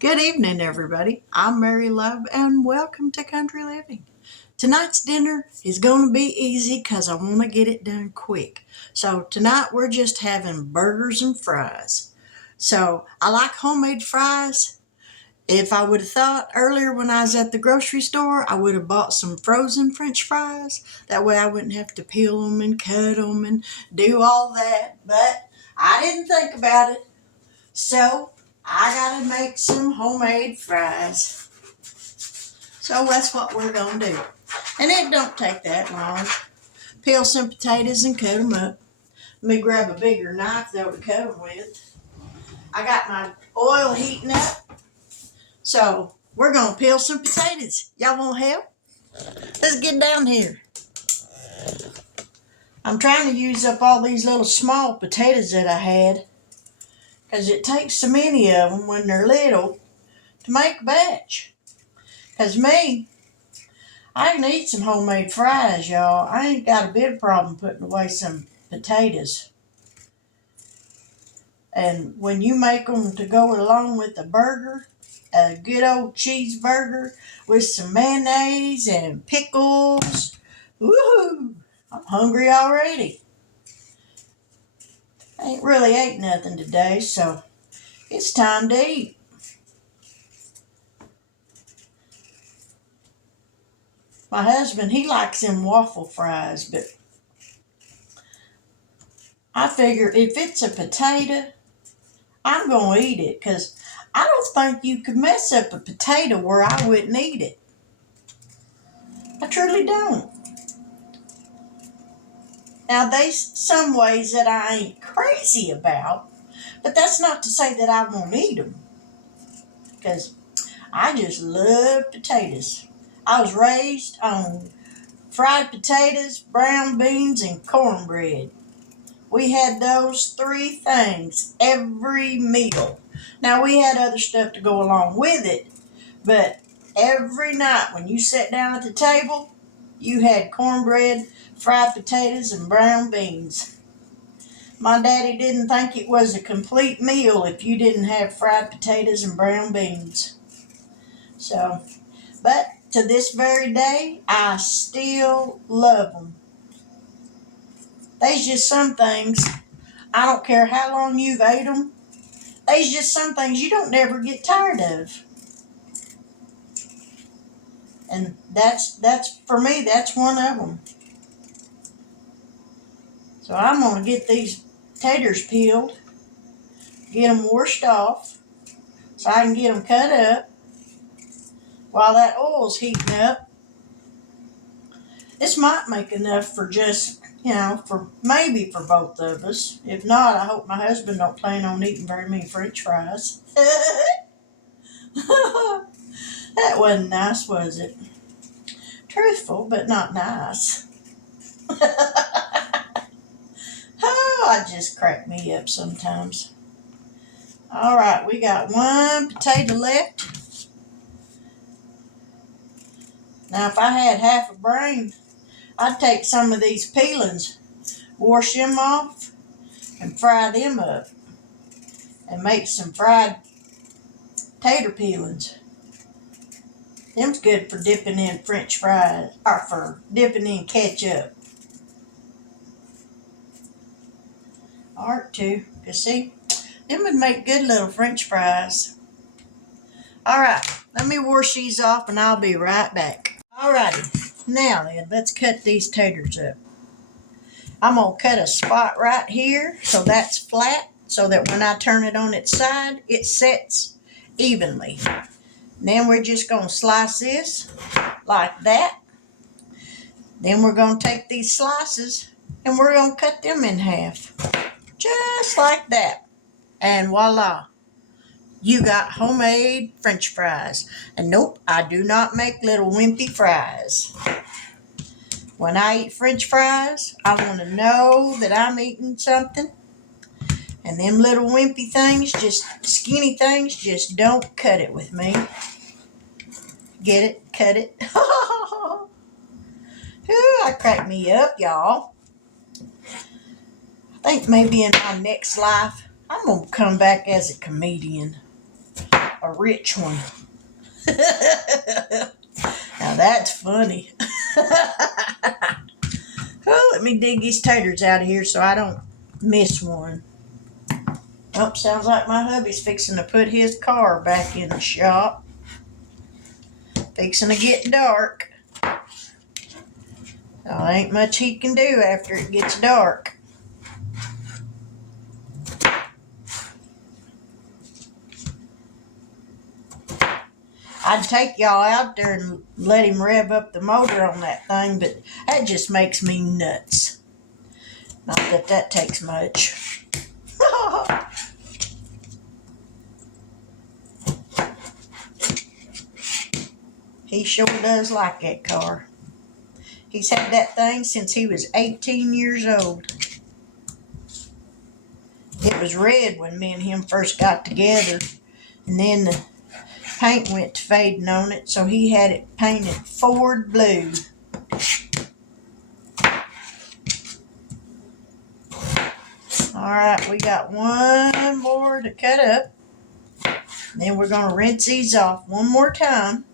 Good evening, everybody. I'm Mary Love, and welcome to Country Living. Tonight's dinner is going to be easy because I want to get it done quick. So, tonight we're just having burgers and fries. So, I like homemade fries. If I would have thought earlier when I was at the grocery store, I would have bought some frozen French fries. That way I wouldn't have to peel them and cut them and do all that. But I didn't think about it. So I gotta make some homemade fries. So that's what we're gonna do. And it don't take that long. Peel some potatoes and cut them up. Let me grab a bigger knife though to cut them with. I got my oil heating up. So we're gonna peel some potatoes. Y'all want help? Let's get down here. I'm trying to use up all these little small potatoes that I had, because it takes so many of them when they're little to make a batch. Because I can eat some homemade fries, y'all. I ain't got a bit of problem putting away some potatoes. And when you make them to go along with a burger, a good old cheeseburger with some mayonnaise and pickles, woohoo! I'm hungry already. I ain't really ate nothing today, so it's time to eat. My husband, he likes them waffle fries, but I figure if it's a potato, I'm going to eat it, because I don't think you could mess up a potato where I wouldn't eat it. I truly don't. Now, there's some ways that I ain't crazy about, but that's not to say that I won't eat them, because I just love potatoes. I was raised on fried potatoes, brown beans, and cornbread. We had those three things every meal. Now, we had other stuff to go along with it, but every night when you sat down at the table, you had cornbread, fried potatoes, and brown beans. My daddy didn't think it was a complete meal if you didn't have fried potatoes and brown beans. So, but to this very day, I still love them. There's just some things, I don't care how long you've ate them, there's just some things you don't never get tired of. And that's for me, that's one of them. So I'm going to get these taters peeled, get them washed off, so I can get them cut up while that oil's heating up. This might make enough for just, for maybe for both of us. If not, I hope my husband don't plan on eating very many French fries. That wasn't nice, was it? Truthful, but not nice. Oh, it just crack me up sometimes. All right, we got one potato left. Now, if I had half a brain, I'd take some of these peelings, wash them off, and fry them up, and make some fried tater peelings. Them's good for dipping in French fries, or for dipping in ketchup. Art too, because see, them would make good little French fries. All right, let me wash these off and I'll be right back. All righty, now then, let's cut these taters up. I'm going to cut a spot right here so that's flat, so that when I turn it on its side, it sets evenly. Then we're just going to slice this like that. Then we're going to take these slices and we're going to cut them in half. Just like that. And voila. You got homemade French fries. And nope, I do not make little wimpy fries. When I eat French fries, I want to know that I'm eating something. And them little wimpy things, just skinny things, just don't cut it with me. Get it? Cut it? Ooh, that cracked me up, y'all. I think maybe in my next life, I'm going to come back as a comedian. A a rich one. Now that's funny. Oh, let me dig these taters out of here so I don't miss one. Oh, sounds like my hubby's fixing to put his car back in the shop. Fixing to get dark. So ain't much he can do after it gets dark. I'd take y'all out there and let him rev up the motor on that thing, but that just makes me nuts. Not that that takes much. He sure does like that car. He's had that thing since he was 18 years old. It was red when me and him first got together, and then the paint went to fading on it, so he had it painted Ford blue. Alright, we got one more to cut up. Then we're going to rinse these off one more time.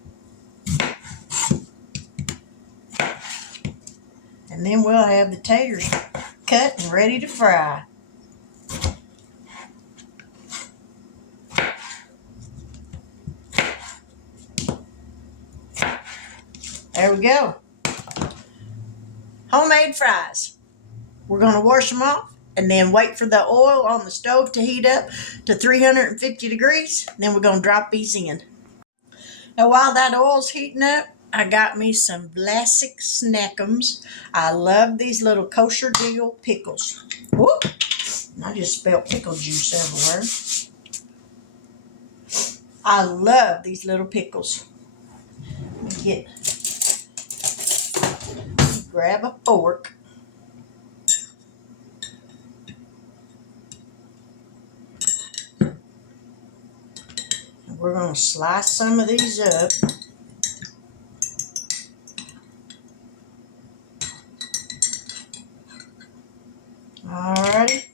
And then we'll have the taters cut and ready to fry. There we go. Homemade fries. We're going to wash them off and then wait for the oil on the stove to heat up to 350 degrees. Then we're going to drop these in. Now while that oil's heating up, I got me some Vlasic Snackums. I love these little kosher dill pickles. Whoop! I just spilled pickle juice everywhere. I love these little pickles. Let me grab a fork. And we're going to slice some of these up. Alrighty.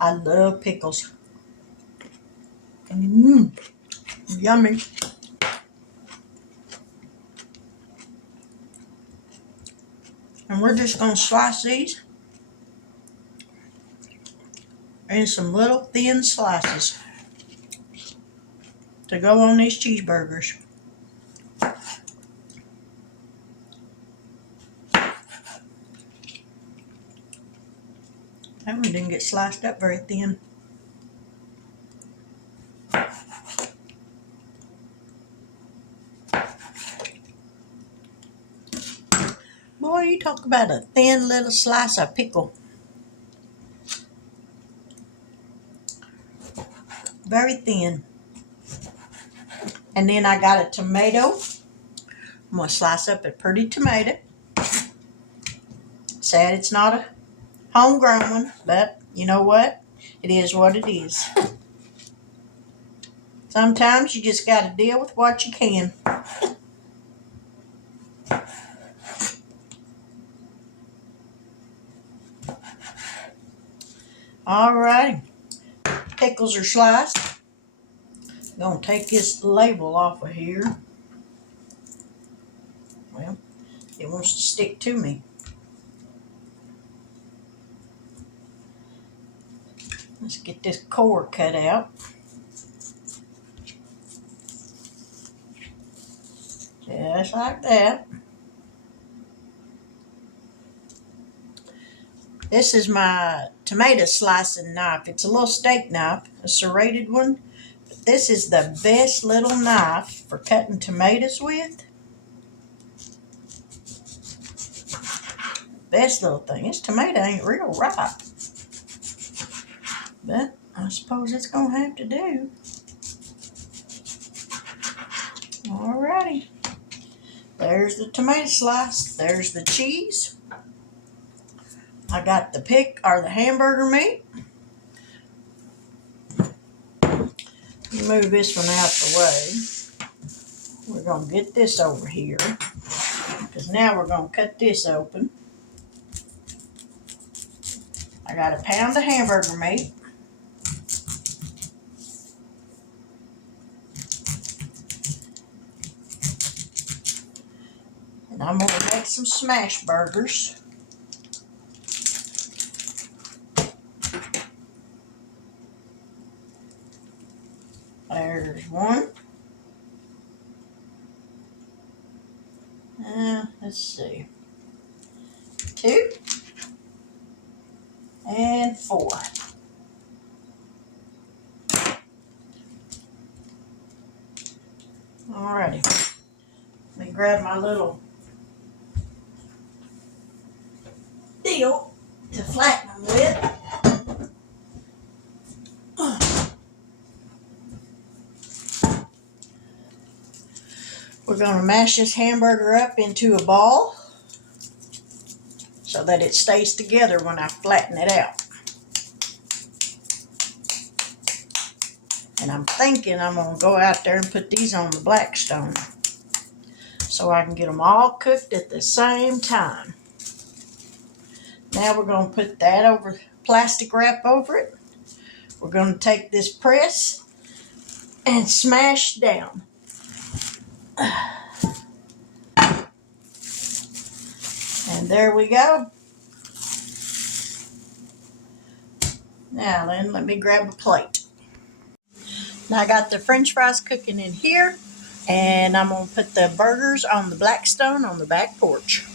I love pickles. Yummy. And we're just going to slice these in some little thin slices to go on these cheeseburgers. That one didn't get sliced up very thin. Boy, you talk about a thin little slice of pickle. Very thin. And then I got a tomato. I'm going to slice up a pretty tomato. Sad it's not a homegrown one, but you know what? It is what it is. Sometimes you just got to deal with what you can. Alright, pickles are sliced. I'm going to take this label off of here. Well, it wants to stick to me. Let's get this core cut out. Just like that. This is my tomato slicing knife. It's a little steak knife, a serrated one. But this is the best little knife for cutting tomatoes with. Best little thing. This tomato ain't real ripe. But I suppose it's going to have to do. Alrighty. There's the tomato slice. There's the cheese. I got the hamburger meat. Move this one out the way. We're going to get this over here. Because now we're going to cut this open. I got a pound of hamburger meat. I'm going to make some smash burgers. There's one. Let's see. 2 and 4. Alrighty. Let me grab my little deal to flatten them with. We're going to mash this hamburger up into a ball so that it stays together when I flatten it out. And I'm thinking I'm going to go out there and put these on the Blackstone so I can get them all cooked at the same time. Now we're going to put that over, plastic wrap over it. We're going to take this press and smash down. And there we go. Now then, let me grab a plate. Now I got the French fries cooking in here, and I'm going to put the burgers on the Blackstone on the back porch.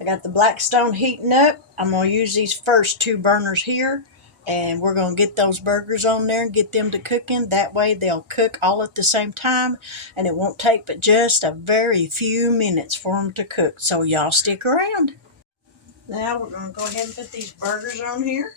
I got the Blackstone heating up. I'm going to use these first 2 burners here, and we're going to get those burgers on there and get them to cooking. That way they'll cook all at the same time, and it won't take but just a very few minutes for them to cook. So y'all stick around. Now we're going to go ahead and put these burgers on here.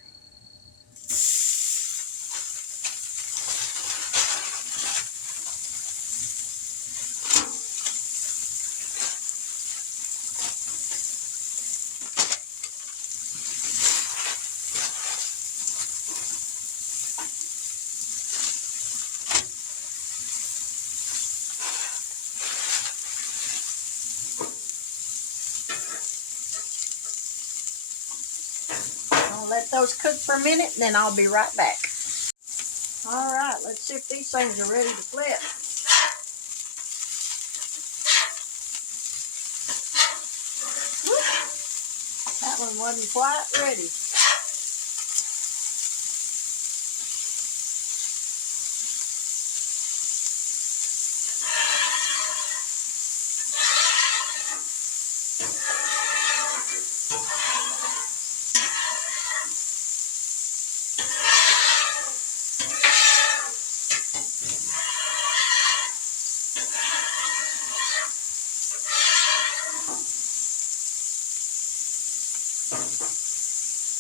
I'll let those cook for a minute, and then I'll be right back. All right, let's see if these things are ready to flip. That one wasn't quite ready.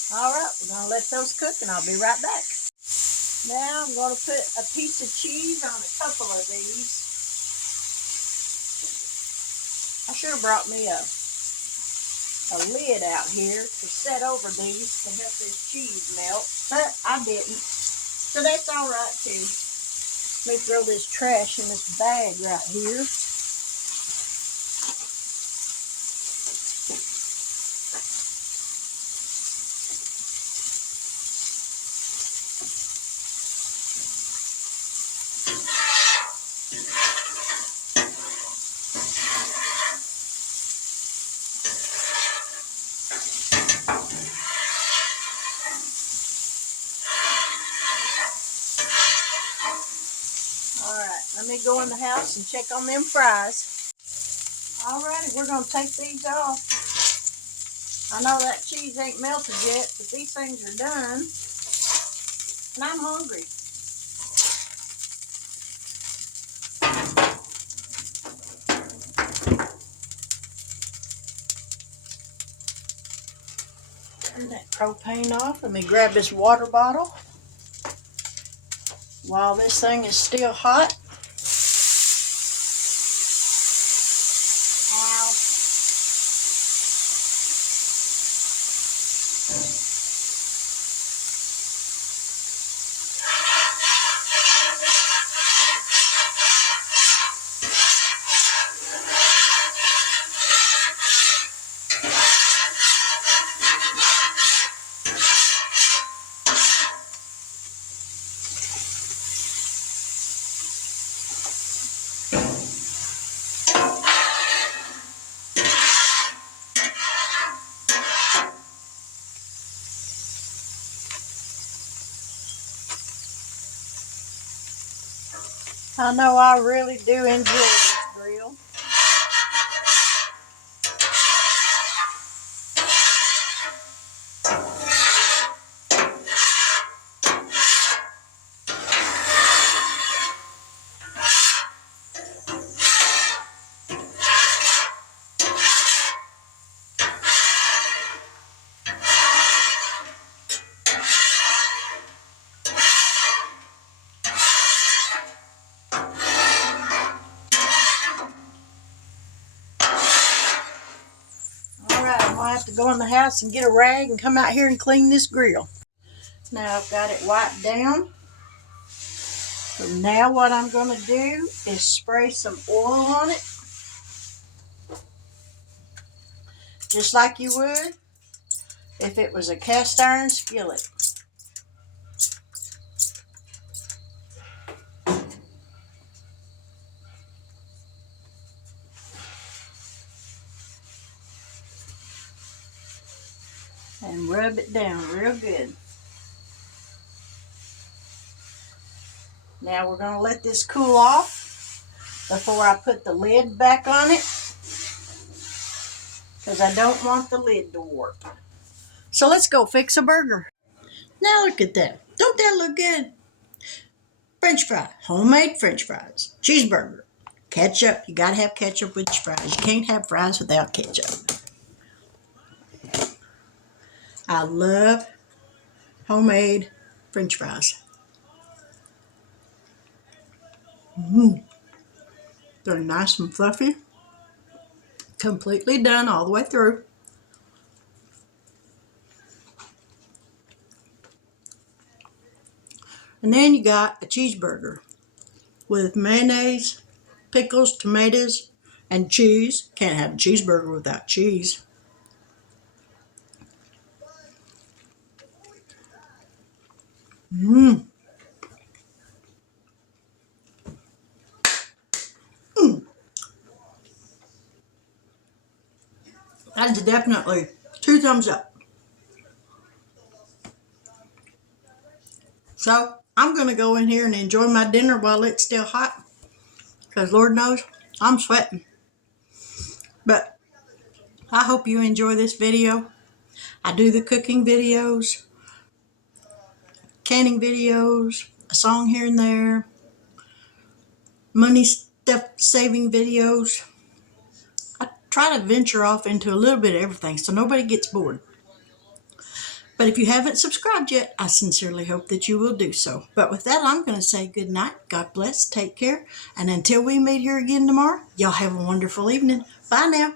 All right, we're going to let those cook, and I'll be right back. Now I'm going to put a piece of cheese on a couple of these. I should have brought me a lid out here to set over these to help this cheese melt, but I didn't. So that's all right too. Let me throw this trash in this bag right here. Alright, let me go in the house and check on them fries. Alrighty, we're going to take these off. I know that cheese ain't melted yet, but these things are done. And I'm hungry. Turn that propane off. Let me grab this water bottle while this thing is still hot. I know I really do enjoy this grill. Alright, I'm going to have to go in the house and get a rag and come out here and clean this grill. Now I've got it wiped down. So now what I'm going to do is spray some oil on it. Just like you would if it was a cast iron skillet. And rub it down real good. Now we're going to let this cool off before I put the lid back on it, because I don't want the lid to warp. So let's go fix a burger. Now look at that. Don't that look good? French fry, homemade French fries, cheeseburger, ketchup. You got to have ketchup with your fries. You can't have fries without ketchup. I love homemade French fries. They're nice and fluffy. Completely done all the way through. And then you got a cheeseburger with mayonnaise, pickles, tomatoes, and cheese. Can't have a cheeseburger without cheese. That's definitely 2 thumbs up. So I'm going to go in here and enjoy my dinner while it's still hot, because Lord knows I'm sweating. But I hope you enjoy this video. I do the cooking videos, canning videos, a song here and there, money stuff saving videos. I try to venture off into a little bit of everything so nobody gets bored. But if you haven't subscribed yet, I sincerely hope that you will do so. But with that, I'm going to say good night. God bless. Take care. And until we meet here again tomorrow, y'all have a wonderful evening. Bye now.